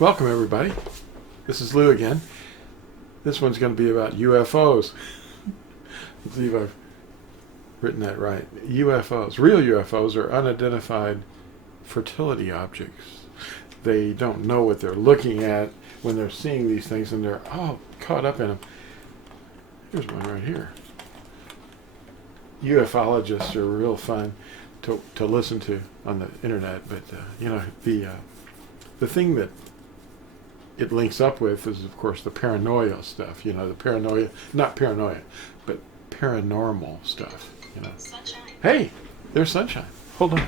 Welcome, everybody. This is Lew again. This one's going to be about UFOs. Let's see if I've written that right. UFOs. Real UFOs are unidentified fertility objects. They don't know what they're looking at when they're seeing these things, and they're all caught up in them. Here's one right here. UFOlogists are real fun to listen to on the internet, but the thing that it links up with is, of course, the paranoia stuff. The paranoia, not paranoia, but paranormal stuff. Sunshine. Hey, there's Sunshine. Hold on.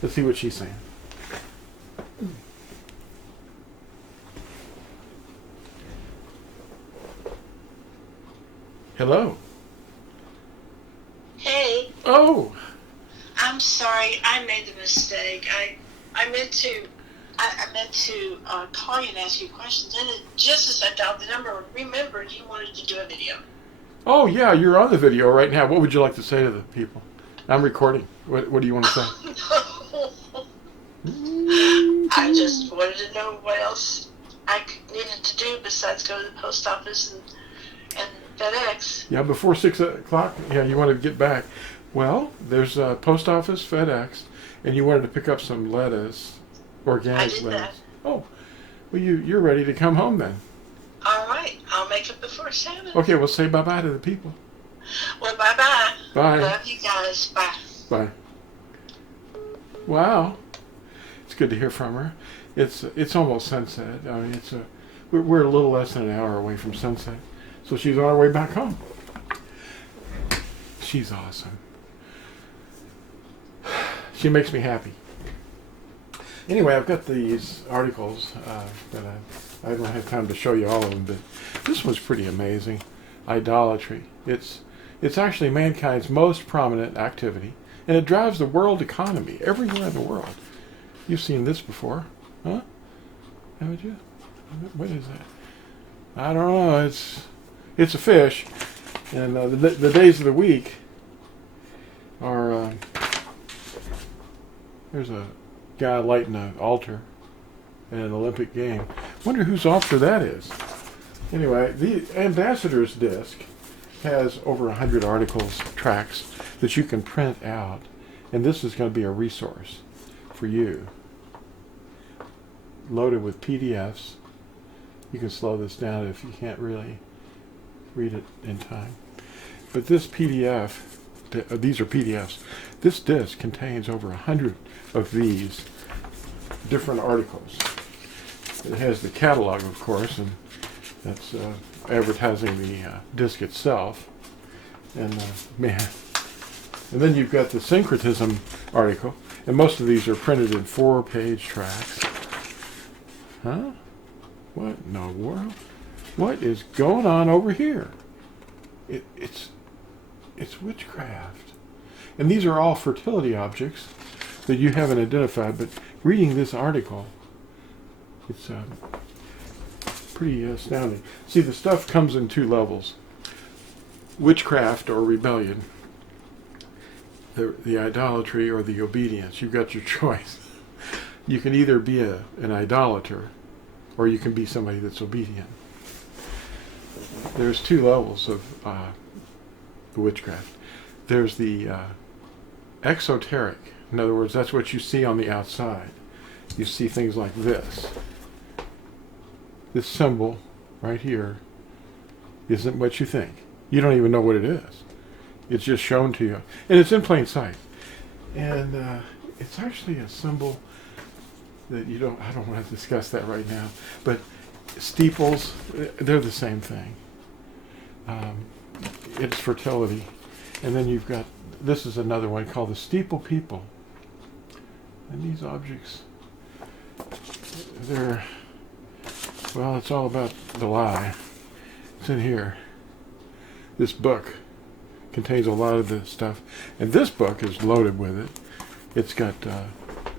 Let's see what she's saying. Hello. Hey, Oh, I'm sorry. I made the mistake. I meant to call you and ask you questions, and just as I dialed the number, remembered you wanted to do a video. oh yeah, you're on the video right now. What would you like to say to the people? I'm recording. What do you want to say? No. I just wanted to know what else I needed to do besides go to the post office and FedEx. Yeah, before 6 o'clock. Yeah, you want to get back. Well, there's post office, FedEx, and you wanted to pick up some lettuce, organic I did lettuce. that. Oh, well, you're ready to come home then. All right, I'll make it before 7. Okay, well, say bye-bye to the people. Well, bye-bye. Bye. Love you guys. Bye. Bye. Wow, it's good to hear from her. It's almost sunset. I mean, we're a little less than an hour away from sunset, so she's on her way back home. She's awesome. She makes me happy. Anyway, I've got these articles that I don't have time to show you all of them, but this one's pretty amazing. Idolatry. It's actually mankind's most prominent activity, and it drives the world economy everywhere in the world. You've seen this before, huh? Haven't you? What is that? I don't know. It's a fish, and the days of the week are there's a guy lighting an altar at an Olympic game. Wonder whose altar that is. Anyway, the ambassador's disc has over 100 articles, tracts that you can print out, and this is going to be a resource for you. Loaded with PDFs. You can slow this down if you can't really read it in time. But this PDF, these are PDFs. This disc contains over 100 of these different articles. It has the catalog, of course, and that's advertising the disc itself. And man, and then you've got the syncretism article, and most of these are printed in 4-page tracts. Huh? What in the world? What is going on over here? It's witchcraft. And these are all fertility objects that you haven't identified, but reading this article, it's pretty astounding. See, the stuff comes in 2 levels. Witchcraft or rebellion, the idolatry or the obedience. You've got your choice. You can either be an idolater or you can be somebody that's obedient. There's 2 levels of the witchcraft. There's the exoteric. In other words, that's what you see on the outside. You see things like this. This symbol right here isn't what you think. You don't even know what it is. It's just shown to you. And it's in plain sight. And it's actually a symbol that I don't want to discuss that right now. But steeples, they're the same thing. It's fertility. And then you've got, this is another one called the steeple people. And these objects, well, it's all about the lie. It's in here. This book contains a lot of the stuff. And this book is loaded with it. It's got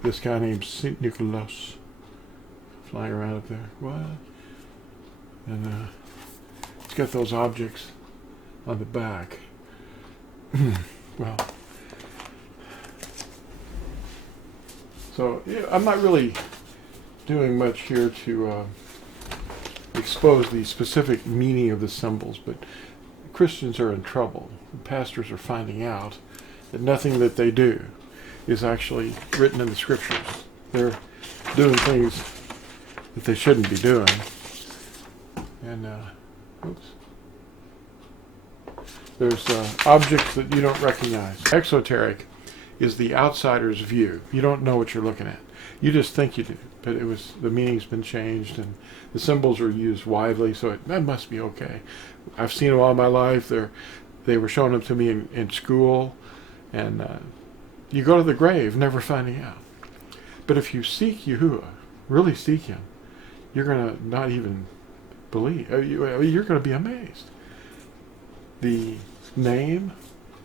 this guy named St. Nicholas flying around up there. What? And it's got those objects on the back. Well, so yeah, I'm not really doing much here to expose the specific meaning of the symbols, but Christians are in trouble. Pastors are finding out that nothing that they do is actually written in the scriptures. They're doing things that they shouldn't be doing. And, there's objects that you don't recognize. Exoteric is the outsider's view. You don't know what you're looking at. You just think you do, but the meaning's been changed, and the symbols are used widely, so that must be okay. I've seen them all my life. They were showing them to me in school, and you go to the grave never finding out. But if you seek Yahuah, really seek him, you're going to not even believe. You're going to be amazed. The name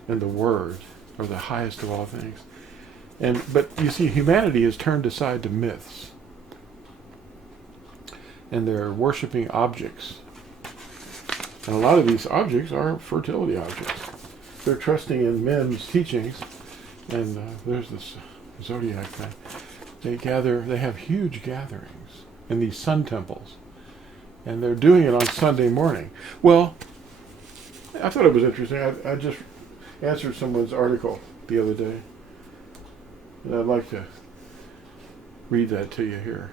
and the word are the highest of all things. But you see, humanity has turned aside to myths. And they're worshiping objects. And a lot of these objects are fertility objects. They're trusting in men's teachings. And there's this zodiac thing. They have huge gatherings in these sun temples. And they're doing it on Sunday morning. Well, I thought it was interesting. I just answered someone's article the other day. And I'd like to read that to you here.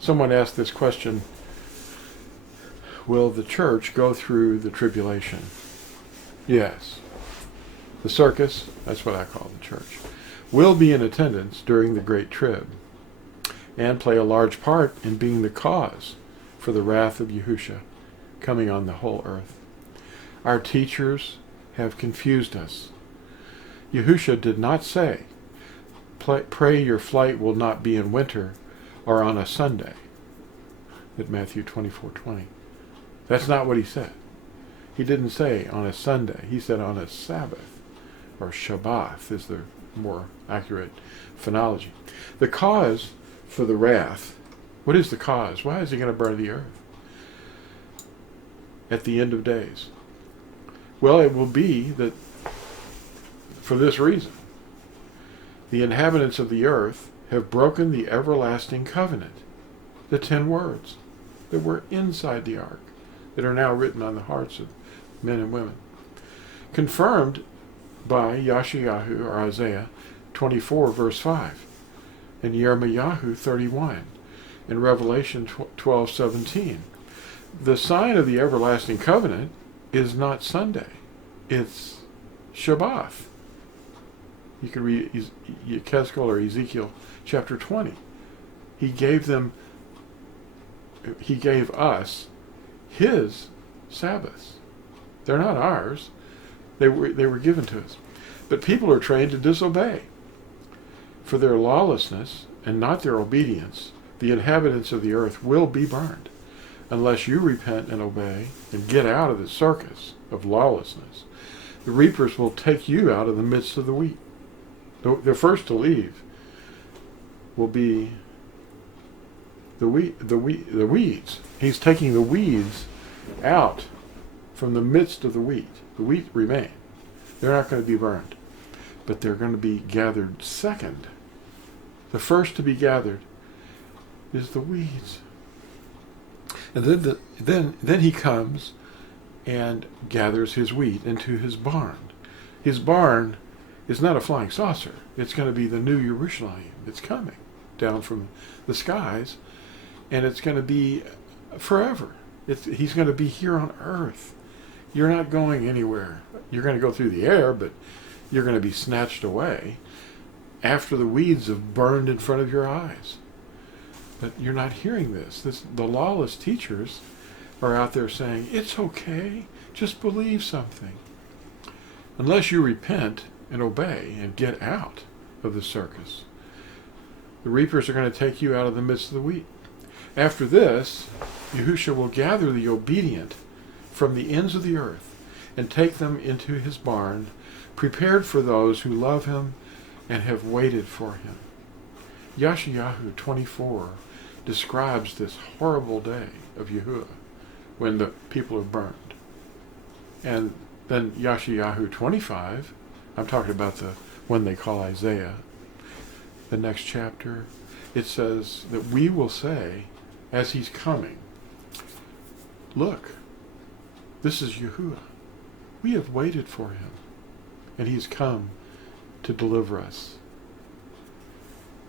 Someone asked this question: will the church go through the tribulation? Yes. The circus, that's what I call the church, will be in attendance during the Great Trib and play a large part in being the cause for the wrath of Yahushua coming on the whole earth. Our teachers have confused us. Yahushua did not say, pray your flight will not be in winter or on a Sunday, at Matthew 24:20. That's not what he said. He didn't say on a Sunday. He said on a Sabbath, or Shabbat is the more accurate phonology. The cause for the wrath, what is the cause? Why is he going to burn the earth at the end of days? Well, it will be that for this reason. The inhabitants of the earth have broken the everlasting covenant, the 10 words that were inside the ark, that are now written on the hearts of men and women, confirmed by Yashayahu, or Isaiah 24, verse 5, and Yirmiyahu 31, and Revelation 12:17. The sign of the everlasting covenant is not Sunday, it's Shabbat. You can read Yechezkel or Ezekiel chapter 20. He gave us his Sabbaths. They're not ours. They were given to us. But people are trained to disobey. For their lawlessness and not their obedience, the inhabitants of the earth will be burned, unless you repent and obey and get out of the circus of lawlessness. The reapers will take you out of the midst of the wheat. The first to leave will be the weeds. He's taking the weeds out from the midst of the wheat. The wheat remain. They're not going to be burned, but they're going to be gathered second. The first to be gathered is the weeds. And then he comes and gathers his wheat into his barn. His barn is not a flying saucer. It's going to be the new Jerusalem. It's coming down from the skies, and it's going to be forever. He's going to be here on earth. You're not going anywhere. You're going to go through the air, but you're going to be snatched away after the weeds have burned in front of your eyes. But you're not hearing this. The lawless teachers are out there saying, it's okay, just believe something. Unless you repent and obey and get out of the circus, the reapers are going to take you out of the midst of the wheat. After this, Yahushua will gather the obedient from the ends of the earth and take them into his barn, prepared for those who love him and have waited for him. Yashayahu 24 describes this horrible day of Yahuwah when the people are burned. And then Yashayahu 25, I'm talking about the one they call Isaiah, the next chapter, it says that we will say, as he's coming, look, this is Yahuah. We have waited for him, and he's come to deliver us.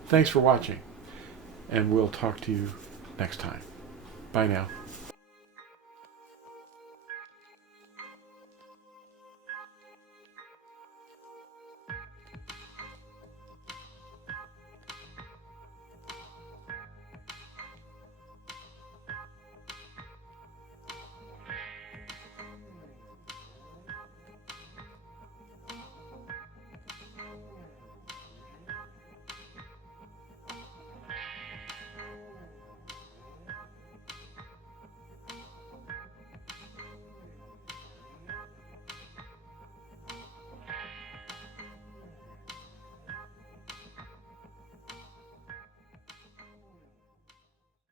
Thanks for watching, and we'll talk to you next time. Bye now.